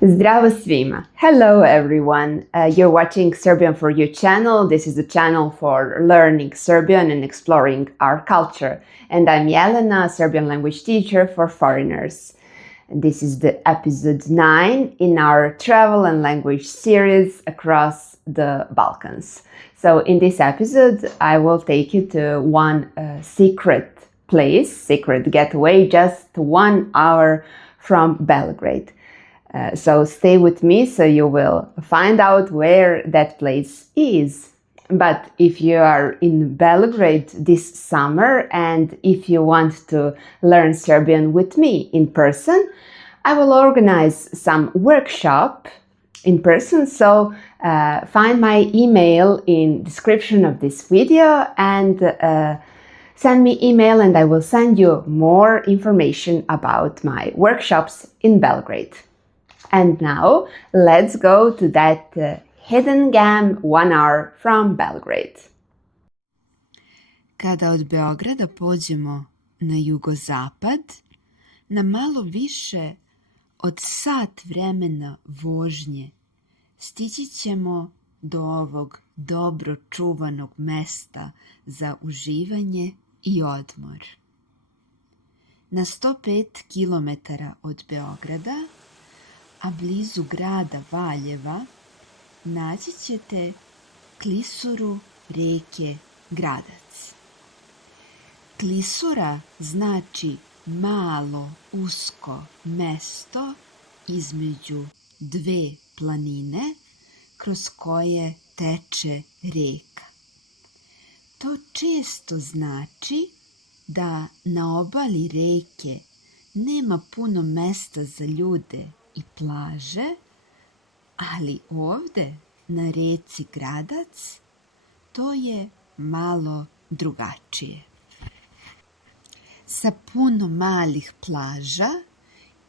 Zdravo svima. Hello everyone. You're watching Serbian for You channel. This is a channel for learning Serbian and exploring our culture. And I'm Jelena, Serbian language teacher for foreigners. This is the episode 9 in our travel and language series across the Balkans. So in this episode, I will take you to one secret place, secret getaway, just 1 hour from Belgrade. So stay with me so you will find out where that place is. But if you are in Belgrade this summer and if you want to learn Serbian with me in person, I will organize some workshop in person. So find my email in description of this video and send me email and I will send you more information about my workshops in Belgrade. And now, let's go to that hidden gem 1 hour from Belgrade. Kada od Beograda pođemo na jugozapad, na malo više od sat vremena vožnje stići ćemo do ovog dobro čuvanog mesta za uživanje i odmor. Na 105 km od Beograda, a blizu grada Valjeva, naći ćete klisuru reke Gradac. Klisura znači malo, usko mesto između 2 planine kroz koje teče reka. To često znači da na obali reke nema puno mesta za ljude i plaže, ali ovde na reci Gradac to je malo drugačije. Sa puno malih plaža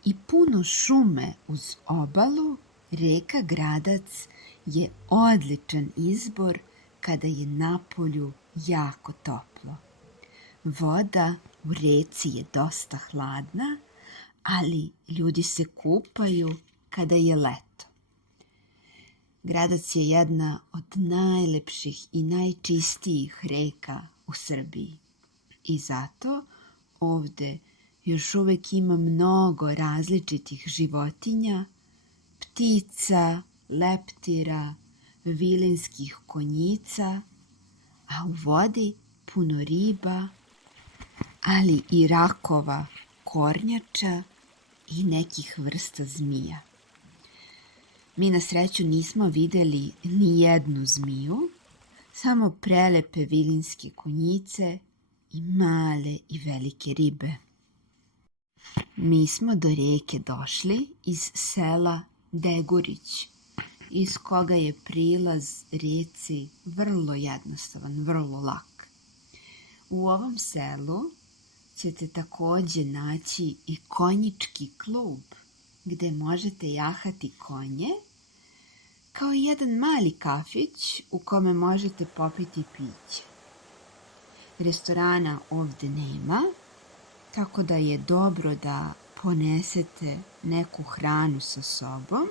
i puno šume uz obalu, reka Gradac je odličan izbor kada je napolju jako toplo. Voda u reci je dosta hladna, ali ljudi se kupaju kada je leto. Gradac je jedna od najlepših i najčistijih reka u Srbiji. I zato ovde još uvek ima mnogo različitih životinja, ptica, leptira, vilinskih konjica, a u vodi puno riba, ali i rakova, kornjača i nekih vrsta zmija. Mi na sreću nismo videli ni jednu zmiju, samo prelepe vilinske konjice i male i velike ribe. Mi smo do reke došli iz sela Degurić, iz koga je prilaz reci vrlo jednostavan, vrlo lak. U ovom selu ćete takođe naći i konjički klub gde možete jahati konje, kao i jedan mali kafić u kome možete popiti piće. Restorana ovde nema, tako da je dobro da ponesete neku hranu sa sobom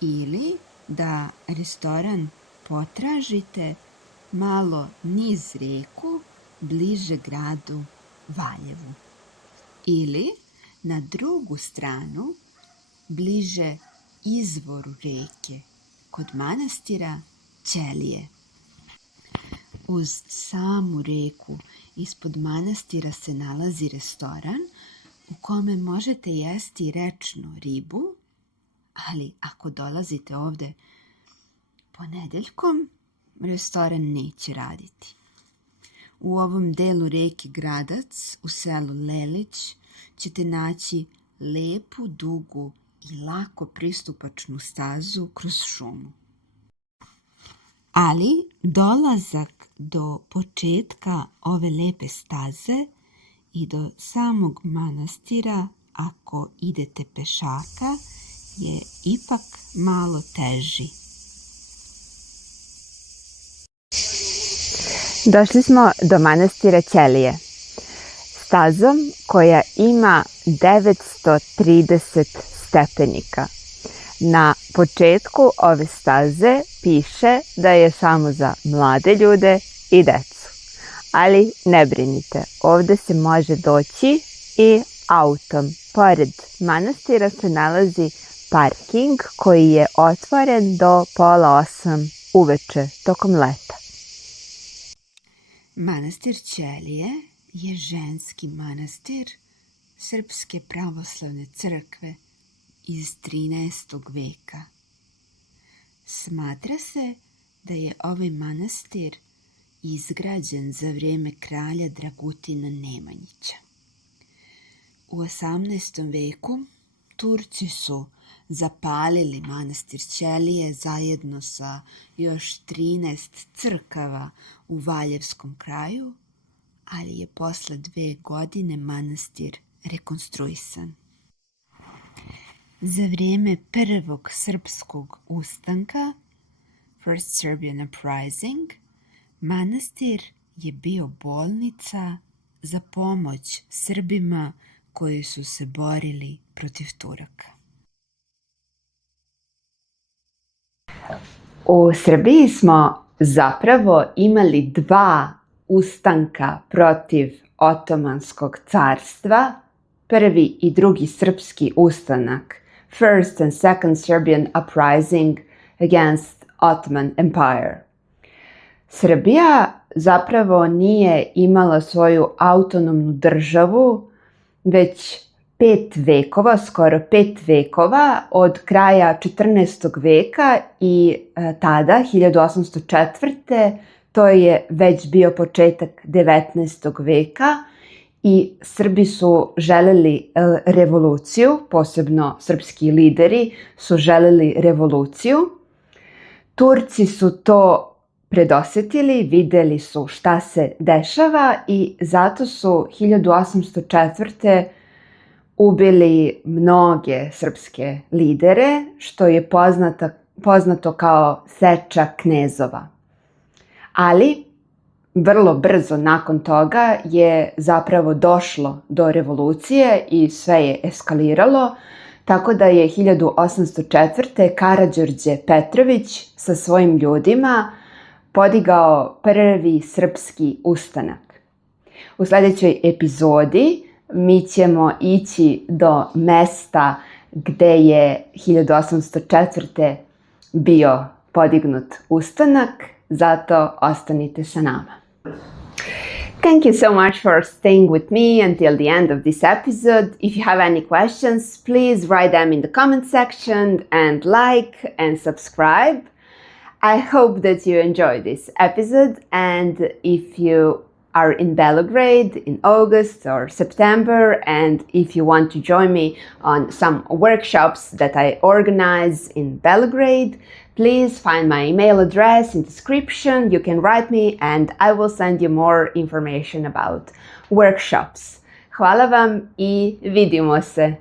ili da restoran potražite malo niz reku bliže gradu Valjevu. Ili na drugu stranu, bliže izvoru reke, kod manastira Ćelije. Uz samu reku ispod manastira se nalazi restoran u kome možete jesti rečnu ribu, ali ako dolazite ovde ponedeljkom, restoran neće raditi. U ovom delu reke Gradac, u selu Lelić, ćete naći lepu, dugu i lako pristupačnu stazu kroz šumu. Ali dolazak do početka ove lepe staze i do samog manastira, ako idete pešaka, je ipak malo teži. Došli smo do manastira Ćelije, stazom koja ima 930 stepenika. Na početku ove staze piše da je samo za mlade ljude i decu. Ali ne brinite, ovde se može doći i autom. Pored manastira se nalazi parking koji je otvoren do 7:30 uveče tokom leta. Manastir Ćelije je ženski manastir Srpske pravoslavne crkve iz 13. veka. Smatra se da je ovaj manastir izgrađen za vrijeme kralja Dragutina Nemanjića. U 18. veku Turci su zapalili manastir Ćelije zajedno sa još 13 crkava u Valjevskom kraju, ali je posle 2 godine manastir rekonstruisan. Za vrijeme prvog srpskog ustanka, First Serbian Uprising, manastir je bio bolnica za pomoć Srbima koji su se borili protiv Turaka. U Srbiji smo zapravo imali 2 ustanka protiv Otomanskog carstva, prvi i drugi srpski ustanak, First and Second Serbian Uprising against Ottoman Empire. Srbija zapravo nije imala svoju autonomnu državu već 5 vekova, skoro 5 vekova, od kraja 14. veka i tada, 1804. to je već bio početak 19. veka i Srbi su želeli revoluciju, posebno srpski lideri su želeli revoluciju. Turci su to predosetili, videli su šta se dešava i zato su 1804. ubili mnoge srpske lidere, što je poznato kao seča knezova. Ali vrlo brzo nakon toga je zapravo došlo do revolucije i sve je eskaliralo, tako da je 1804. Karađorđe Petrović sa svojim ljudima podigao prvi srpski ustanak. U sljedećoj epizodi mi ćemo ići do mesta gde je 1804. bio podignut ustanak, zato ostanite sa nama. Thank you so much for staying with me until the end of this episode. If you have any questions, please write them in the comment section and like and subscribe. I hope that you enjoyed this episode, and if you are in Belgrade in August or September, and if you want to join me on some workshops that I organize in Belgrade, please find my email address in the description. You can write me and I will send you more information about workshops. Hvala vam i vidimo se!